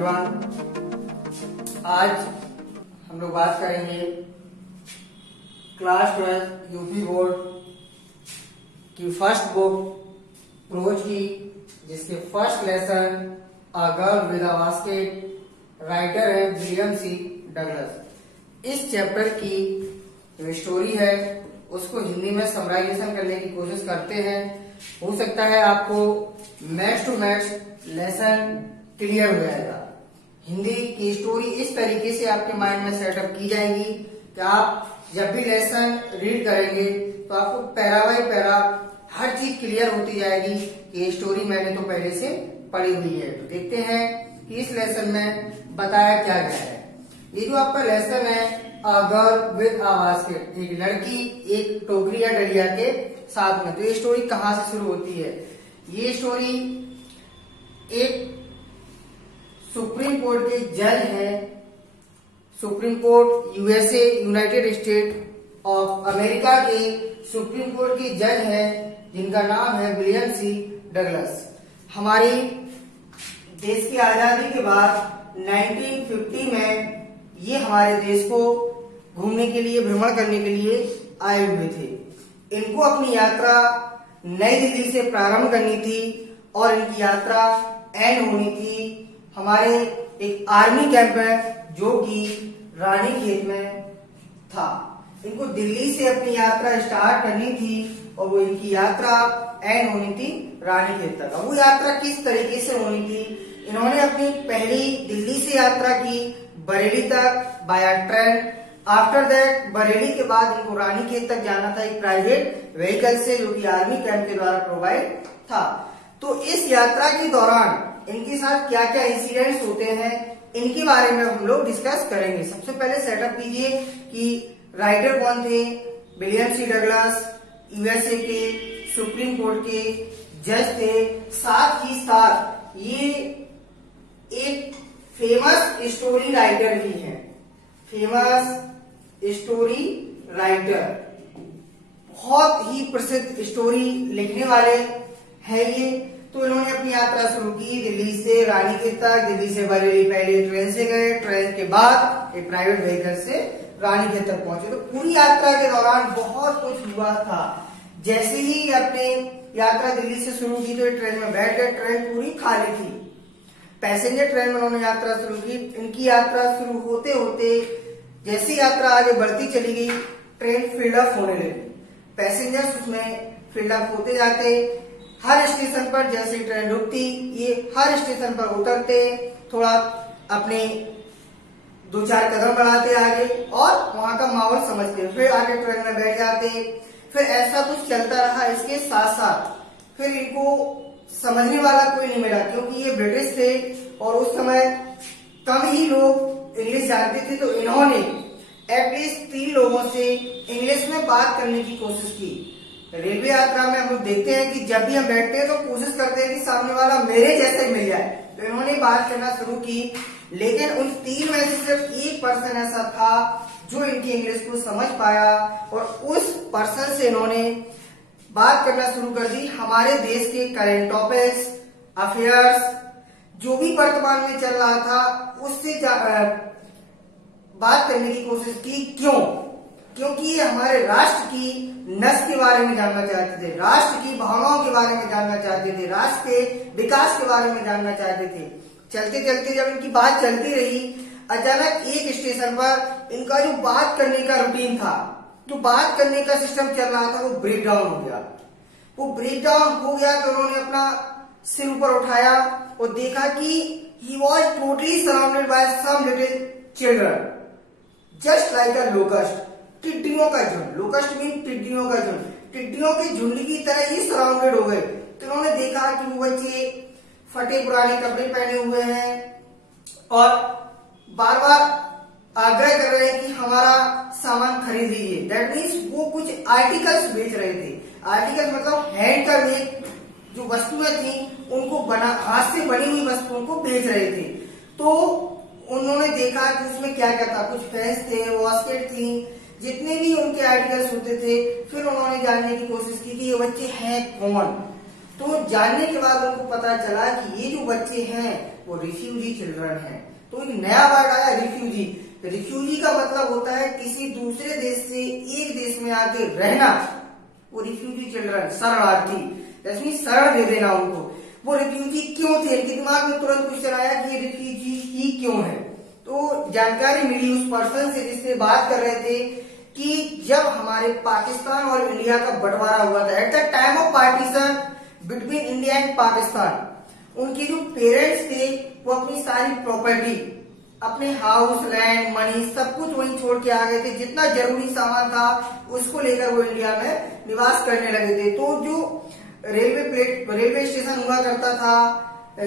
Everyone. आज हम लोग बात करेंगे क्लास 12 यूपी बोर्ड की फर्स्ट बुक प्रोज की, जिसके first lesson a girl with a basket, writer है विलियम सी डगलस। इस चैप्टर की जो स्टोरी है उसको हिंदी में समराइजेशन करने की कोशिश करते हैं। हो सकता है आपको maths to maths lesson clear हो जाएगा। हिंदी की स्टोरी इस तरीके से आपके माइंड में सेटअप की जाएगी कि आप जब भी लेसन रीड करेंगे तो आपको पैरा बाई पैरा हर चीज क्लियर होती जाएगी कि ये स्टोरी मैंने तो पहले से पढ़ी हुई है। तो देखते हैं कि इस लेसन में बताया क्या गया है। ये जो आपका लेसन है a girl with a basket, एक लड़की एक टोकरी या डलिया के साथ में। तो ये स्टोरी कहाँ से शुरू होती है? ये स्टोरी एक सुप्रीम कोर्ट के जज है, supreme court USA United state of America के सुप्रीम कोर्ट के जज है जिनका नाम है विलियम सी डगलस। हमारी देश की आजादी के बाद 1950 में ये हमारे देश को घूमने के लिए, भ्रमण करने के लिए आए हुए थे। इनको अपनी यात्रा नई दिल्ली से प्रारंभ करनी थी और इनकी यात्रा एंड होनी थी हमारे एक आर्मी कैंप में जो कि रानीखेत में था। इनको दिल्ली से अपनी यात्रा स्टार्ट करनी थी और वो इनकी यात्रा एंड होनी थी रानीखेत तक। वो यात्रा किस तरीके से होनी थी? इन्होंने अपनी पहली दिल्ली से यात्रा की बरेली तक बाया ट्रेन। आफ्टर दैट बरेली के बाद इनको रानीखेत तक जाना था एक प्राइवेट व्हीकल से, जो कि आर्मी कैंप के द्वारा प्रोवाइड था। तो इस यात्रा के दौरान इनके साथ क्या क्या इंसिडेंट्स होते हैं, इनके बारे में हम लोग डिस्कस करेंगे। सबसे पहले सेटअप कीजिए कि राइटर कौन थे। विलियम सी डगलस यूएसए के सुप्रीम कोर्ट के जज थे। साथ ही साथ ये एक फेमस स्टोरी राइटर भी हैं, फेमस स्टोरी राइटर, बहुत ही प्रसिद्ध स्टोरी लिखने वाले हैं ये। तो इन्होंने अपनी यात्रा शुरू की दिल्ली से रानीखेत तक। दिल्ली से बरेली पहले ट्रेन से गए, ट्रेन के बाद एक प्राइवेट व्हीकल से रानीखेत तक पहुंचे। तो पूरी यात्रा के दौरान बहुत कुछ हुआ था। जैसे ही अपने यात्रा दिल्ली से शुरू की तो ट्रेन में बैठ गए। ट्रेन पूरी खाली थी, पैसेंजर ट्रेन में उन्होंने यात्रा शुरू की। इनकी यात्रा शुरू होते होते जैसी यात्रा आगे बढ़ती चली गई, ट्रेन फील्ड अप होने लगी। पैसेंजर्स उसमें फील्ड अप होते जाते। हर स्टेशन पर जैसे ट्रेन रुकती, ये हर स्टेशन पर उतरते, थोड़ा अपने 2-4 कदम बढ़ाते आगे और वहां का माहौल समझते, फिर आगे ट्रेन में बैठ जाते। फिर ऐसा कुछ चलता रहा। इसके साथ साथ फिर इनको समझने वाला कोई नहीं मिला, क्योंकि ये ब्रिटिश थे और उस समय कम ही लोग इंग्लिश जानते थे। तो इन्होंने एटलीस्ट 3 लोगों से इंग्लिश में बात करने की कोशिश की। रेलवे यात्रा में हम लोग देखते हैं कि जब भी हम बैठते हैं तो कोशिश करते हैं कि सामने वाला मेरे जैसे मिल जाए। तो इन्होंने बात करना शुरू की, लेकिन उन 3 में से सिर्फ एक पर्सन ऐसा था जो इनकी इंग्लिश को समझ पाया और उस पर्सन से इन्होंने बात करना शुरू कर दी। हमारे देश के करंट अफेयर्स, जो भी वर्तमान में चल रहा था, उससे बात करने की कोशिश की। क्यों? क्योंकि ये हमारे राष्ट्र की नस के बारे में जानना चाहते थे, राष्ट्र की भावनाओं के बारे में जानना चाहते थे, राष्ट्र के विकास के बारे में जानना चाहते थे। चलते चलते जब इनकी बात चलती रही, अचानक एक स्टेशन पर इनका जो बात करने का रूटीन था, जो बात करने का सिस्टम चल रहा था, वो ब्रेक डाउन हो गया। वो ब्रेक डाउन हो गया तो उन्होंने अपना सिर ऊपर उठाया और देखा कि he was totally surrounded by some little children just like a locust, टिड्डियों का झुंड। लोकस्ट मीन टिड्डियों का झुंड, टिड्डियों के झुंड की तरह ही सराउंडेड हो गए। तो उन्होंने देखा कि वो बच्चे फटे पुराने कपड़े पहने हुए हैं और बार बार आग्रह कर रहे हैं कि हमारा सामान खरीद लीजिए। दैट मीन्स वो कुछ आर्टिकल्स बेच रहे थे। आर्टिकल मतलब हैंड का मेक जो वस्तुएं थी उनको हाथ से बनी हुई वस्तुओं को बेच रहे थे। तो उन्होंने देखा कि उसमें क्या क्या था। कुछ फैंस थे, बास्केट थी, जितने भी उनके आर्टिकल्स होते थे। फिर उन्होंने जानने की कोशिश की कि ये बच्चे हैं कौन। तो जानने के बाद उनको पता चला कि ये जो बच्चे हैं वो रिफ्यूजी चिल्ड्रन हैं। तो एक नया वर्ड आया रिफ्यूजी। रिफ्यूजी का मतलब होता है किसी दूसरे देश से एक देश में आके रहना, वो रिफ्यूजी चिल्ड्रन, शरणार्थी, जैसे शरण दे देना उनको। वो रिफ्यूजी क्यों थे, इनके दिमाग में तुरंत क्वेश्चन आया कि ये रिफ्यूजी ही क्यों है। तो जानकारी मिली उस पर्सन से जिससे बात कर रहे थे कि जब हमारे पाकिस्तान और इंडिया का बंटवारा हुआ था, at the time of partition between India and Pakistan, उनके जो पेरेंट्स थे वो अपनी सारी प्रॉपर्टी, अपने हाउस, लैंड, मनी सब कुछ वहीं छोड़ के आ गए थे। जितना जरूरी सामान था उसको लेकर वो इंडिया में निवास करने लगे थे। तो जो रेलवे स्टेशन हुआ करता था,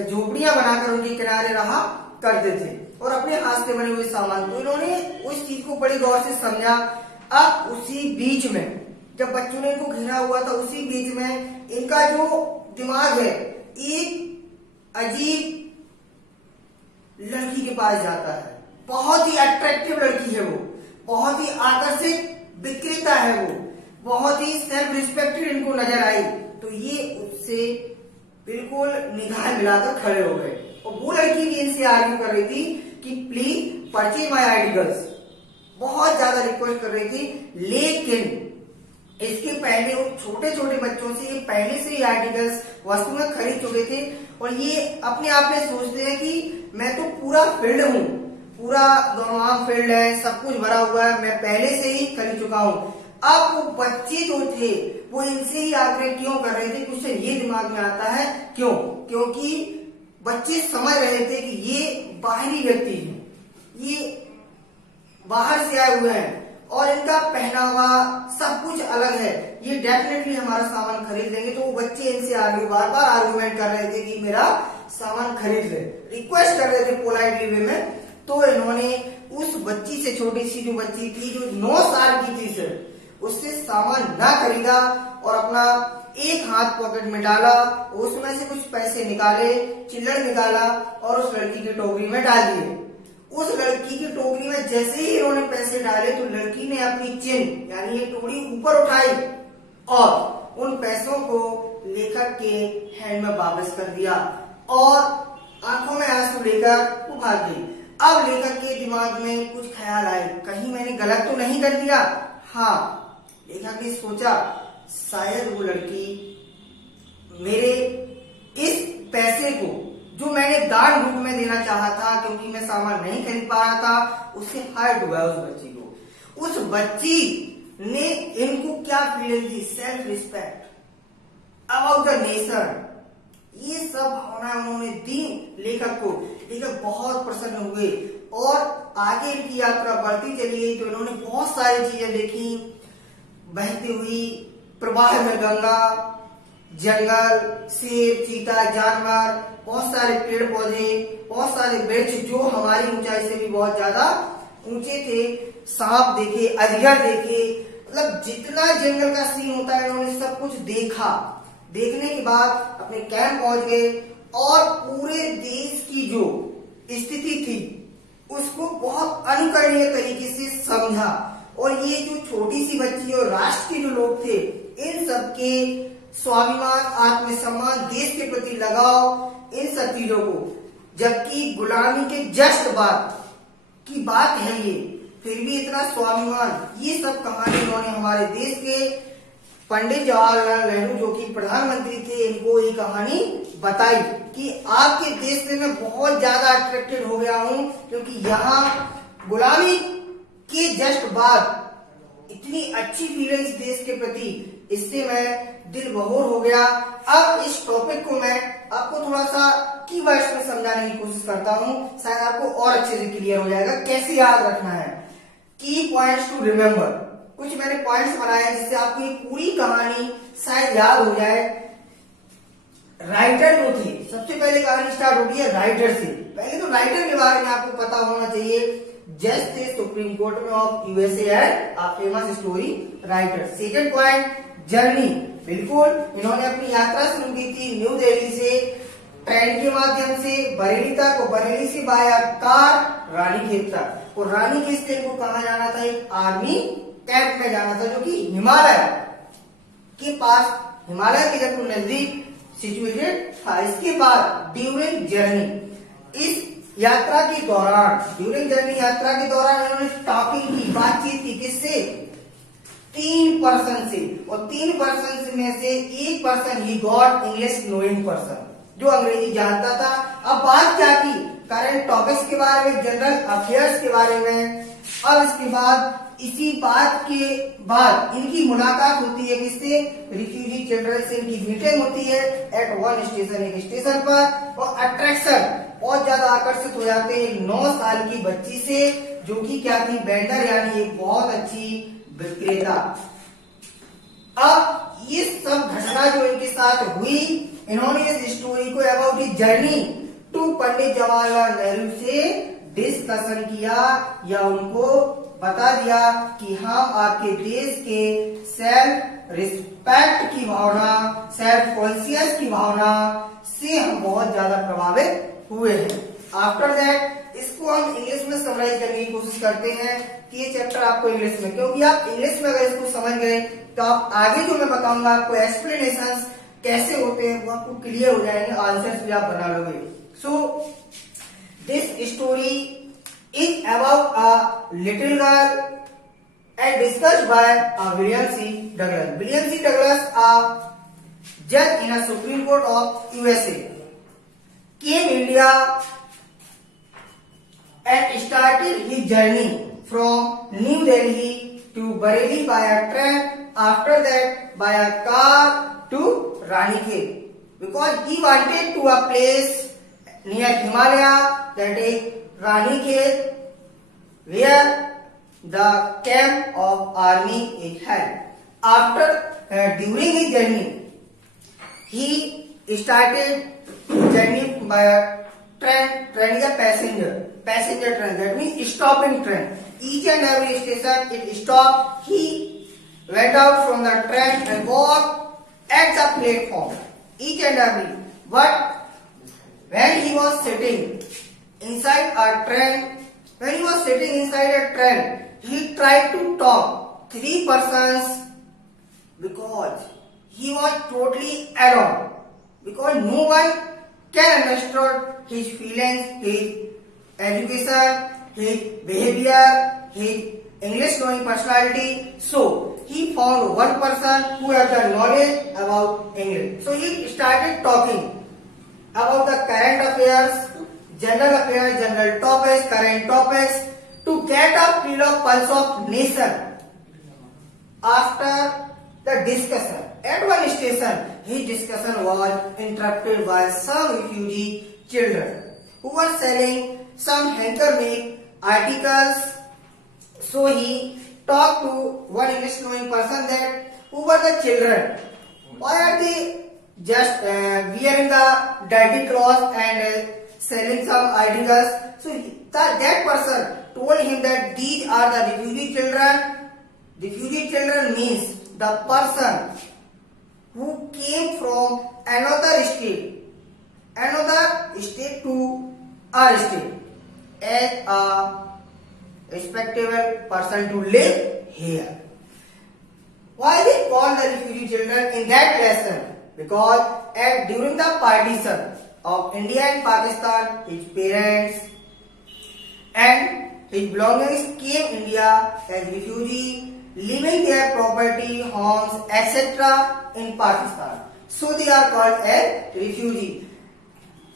झोपड़ियां बनाकर उनके किनारे रहा करते थे और अपने हाथ से बने हुए सामान। तो इन्होंने उस चीज को बड़ी गौर से समझा। अब उसी बीच में जब बच्चों ने इनको घेरा हुआ था, उसी बीच में इनका जो दिमाग है एक अजीब लड़की के पास जाता है। बहुत ही अट्रैक्टिव लड़की है वो, बहुत ही आकर्षित विक्रेता है वो, बहुत ही सेल्फ रिस्पेक्टेड इनको नजर आई। तो ये उससे बिल्कुल निगाह मिलाकर खड़े हो गए और वो लड़की भी इनसे आर्ग्यू कर रही थी कि प्लीज परचेज माय आर्टिकल्स, बहुत ज्यादा रिक्वेस्ट कर रही थी। लेकिन इसके पहले वो छोटे छोटे बच्चों से ये पहले से ही आर्टिकल्स वस्तुएं खरीद चुके थे और ये अपने आप में सोचते हैं कि मैं तो पूरा फील्ड हूँ, पूरा दोनों फील्ड है, सब कुछ भरा हुआ है, मैं पहले से ही खरीद चुका हूँ। अब वो बच्चे जो थे वो इनसे ही आग्रह क्यों कर रहे थे, क्वेश्चन ये दिमाग में आता है क्यों? क्योंकि बच्चे समझ रहे थे कि ये बाहरी व्यक्ति है, ये बाहर से आए हुए हैं और इनका पहनावा सब कुछ अलग है, ये डेफिनेटली हमारा सामान खरीद लेंगे। तो वो बच्चे इनसे बार बार आर्गुमेंट कर रहे थे कि मेरा सामान खरीद ले, रिक्वेस्ट कर रहे थे पोलाइटली वे में। तो इन्होंने उस बच्ची से, छोटी सी जो बच्ची थी जो 9 साल की थी सर, उससे सामान ना खरीदा और अपना एक हाथ पॉकेट में डाला, उसमें से कुछ पैसे निकाले, चिल्लड़ निकाला और उस लड़की की टोकरी में डाल दिए। उस लड़की की टोकरी में जैसे ही इन्होंने पैसे डाले तो लड़की ने अपनी चिन यानी ये टोकरी ऊपर उठाई और उन पैसों को लेखक के हैंड में वापस कर दिया और आंखों में आंसू लेकर वो भाग गई। अब लेखक के दिमाग में कुछ ख्याल आए, कहीं मैंने गलत तो नहीं कर दिया। हाँ, लेखक ने सोचा शायद वो लड़की मेरे इस पैसे को जो मैंने दान रूप में देना चाहा था, क्योंकि मैं सामान नहीं खरीद पा रहा था, उससे हर्ट हुआ उस बच्ची को। उस बच्ची ने इनको क्या फीलिंग थी, self respect about the nation, ये सब भावना उन्होंने दी लेखक को। लेखक बहुत प्रसन्न हुए और आगे इनकी यात्रा बढ़ती चली गई। तो इन्होंने बहुत सारी चीजें देखी, बहती हुई प्रवाह में गंगा, जंगल, शेर, चीता, जानवर, बहुत सारे पेड़ पौधे, बहुत सारे वृक्ष जो हमारी ऊंचाई से भी बहुत ज्यादा ऊंचे थे, सांप देखे, अजगर देखे, मतलब जितना जंगल का सीन होता है इन्होंने सब कुछ देखा। देखने के बाद अपने कैंप पहुंच गए और पूरे देश की जो स्थिति थी उसको बहुत अनुकरणीय तरीके से समझा। और ये जो छोटी सी बच्ची और राष्ट्र के जो लोग थे, इन सबके स्वाभिमान, आत्मसम्मान, देश के प्रति लगाव, इन सब चीजों को, जबकि गुलामी के जस्ट बाद की बात है ये, फिर भी इतना स्वाभिमान, ये सब कहानी उन्होंने हमारे देश के पंडित जवाहरलाल नेहरू जो कि प्रधानमंत्री थे, इनको ये कहानी बताई कि आपके देश से मैं बहुत ज्यादा अट्रैक्टेड हो गया हूं, क्योंकि यहाँ गुलामी के जस्ट बाद इतनी अच्छी फीलिंग्स देश के प्रति, इससे मैं दिल बहोर हो गया। अब इस टॉपिक को मैं आपको थोड़ा सा कीवर्ड्स में समझाने की कोशिश करता हूँ, शायद आपको और अच्छे से क्लियर हो जाएगा कैसे याद रखना है। की पॉइंट्स टू रिमेम्बर, कुछ मैंने पॉइंट्स बनाए हैं जिससे आपको ये पूरी कहानी शायद याद हो जाए। राइटर जो थे, सबसे पहले कहानी स्टार्ट होती है राइटर से। पहले तो राइटर के बारे में आपको पता होना चाहिए, जज थे सुप्रीम कोर्ट में of USA and a famous story writer. Second point journey, बिल्कुल इन्होंने अपनी यात्रा शुरू की थी न्यू दिल्ली से ट्रेन के माध्यम से बरेली तक, और बरेली से बाया कार रानीखेत तक। और रानीखेत से इनको कहा जाना था, एक आर्मी कैंप में जाना था जो कि हिमालय के पास, हिमालय के जब नजदीक सिचुएटेड था। इसके बाद ड्यूरिंग जर्नी, इस यात्रा के दौरान, ड्यूरिंग जर्नी यात्रा के दौरान इन्होंने टॉकिंग की, बातचीत की, किससे? 3 पर्सन से, और 3 पर्सन में से एक person he got English knowing person, जो अंग्रेजी जानता था। अब बात क्या की? करंट टॉपिक्स के बारे में, जनरल अफेयर्स के बारे में। अब इसके बाद, इसी बात के बाद इनकी मुलाकात होती है किससे? रिफ्यूजी चिल्ड्रन से इनकी मीटिंग होती है एट वन स्टेशन, एक स्टेशन पर। और अट्रैक्शन, बहुत ज्यादा आकर्षित हो जाते हैं एक 9 साल की बच्ची से, जो कि क्या थी? वेंडर, यानी एक बहुत अच्छी विक्रेता। अब ये सब घटना जो इनके साथ हुई, इन्होंने इस स्टोरी को about the journey to Pandit Jawaharlal Nehru से डिस्कशन किया, या उनको बता दिया कि हम आपके देश के सेल्फ रिस्पेक्ट की भावना, सेल्फ कॉन्शियस की भावना से हम बहुत ज्यादा प्रभावित हुए हैं। आफ्टर दैट इसको हम इंग्लिश में समराइज करने की कोशिश करते हैं कि ये चैप्टर आपको इंग्लिश में, क्योंकि आप इंग्लिश में अगर इसको समझ गए तो आप आगे जो मैं बताऊंगा आपको एक्सप्लेनेशन कैसे होते हैं वो आपको क्लियर हो जाएंगे, आंसर्स भी आप बना लोगे। So this story is about a little girl and discussed by William C. Douglas. William C. Douglas, a judge in a Supreme Court of USA, came India and started his journey from New Delhi to Bareilly by a train. After that, by a car to Ranikhet, because he wanted to a place near Himalaya, that is Ranikhet, where the camp of army is held. After during his journey, he started journey by a train. Train is a passenger train. That means stopping train. Each and every station it stopped. He went out from the train and walked at the platform. Each and every. But when he was sitting inside a train, he tried to talk 3 persons, because he was totally alone, because no one can understand his feelings, his education, his behavior, his English knowing personality. So he found one person who had the knowledge about English. So he started talking about the current affairs, general topics, current topics, to get a feel of pulse of nation. After the discussion at one station, his discussion was interrupted by some refugee children who were selling some handmade articles. So he talked to one English knowing person that who were the children. Why are they just wearing the dirty clothes and selling some articles? So that person told him that these are the refugee children. Refugee children means the person who came from another state to our state as a respectable person to live here. Why they call the refugee children in that lesson? Because during the partition of India and Pakistan, his parents and his belongings came India as refugee, leaving their property, homes, etc. in Pakistan. So they are called as refugee.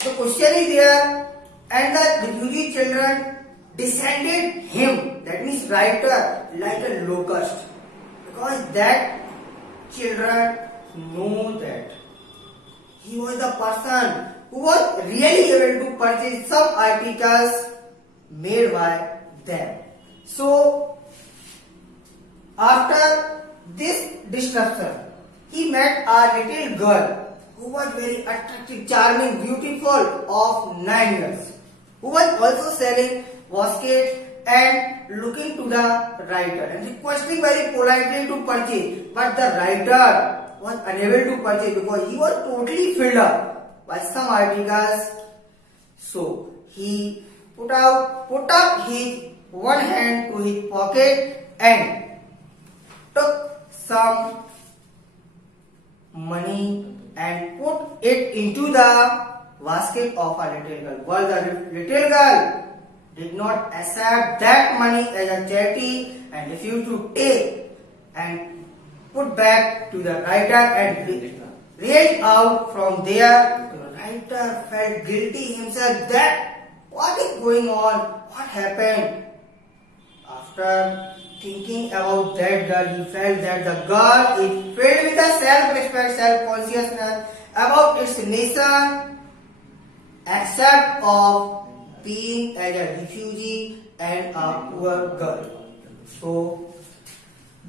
The question is there, and the refugee children descended him, that means writer, like a locust, because that children know that he was the person who was really able to purchase some articles made by them. So after this disruption, he met a little girl who was very attractive, charming, beautiful, of 9 years, who was also selling basket and looking to the writer and requesting very politely to purchase, but the writer was unable to purchase because he was totally filled up by some articles. So he put up his one hand to his pocket and took some money and put it into the basket of a little girl. But the little girl did not accept that money as a charity and refused to take and put back to the writer and reached out from there. The writer felt guilty himself that what is going on? What happened? After thinking about that girl, he felt that the girl is filled with a self-respect, self-consciousness about its nation, except of being as a refugee and a poor girl. So,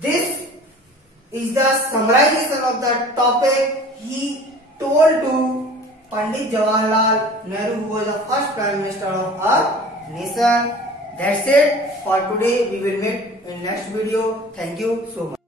this is the summarization of the topic he told to Pandit Jawaharlal Nehru, who was the first Prime Minister of our nation. That's it for today. We will meet in next video. Thank you so much.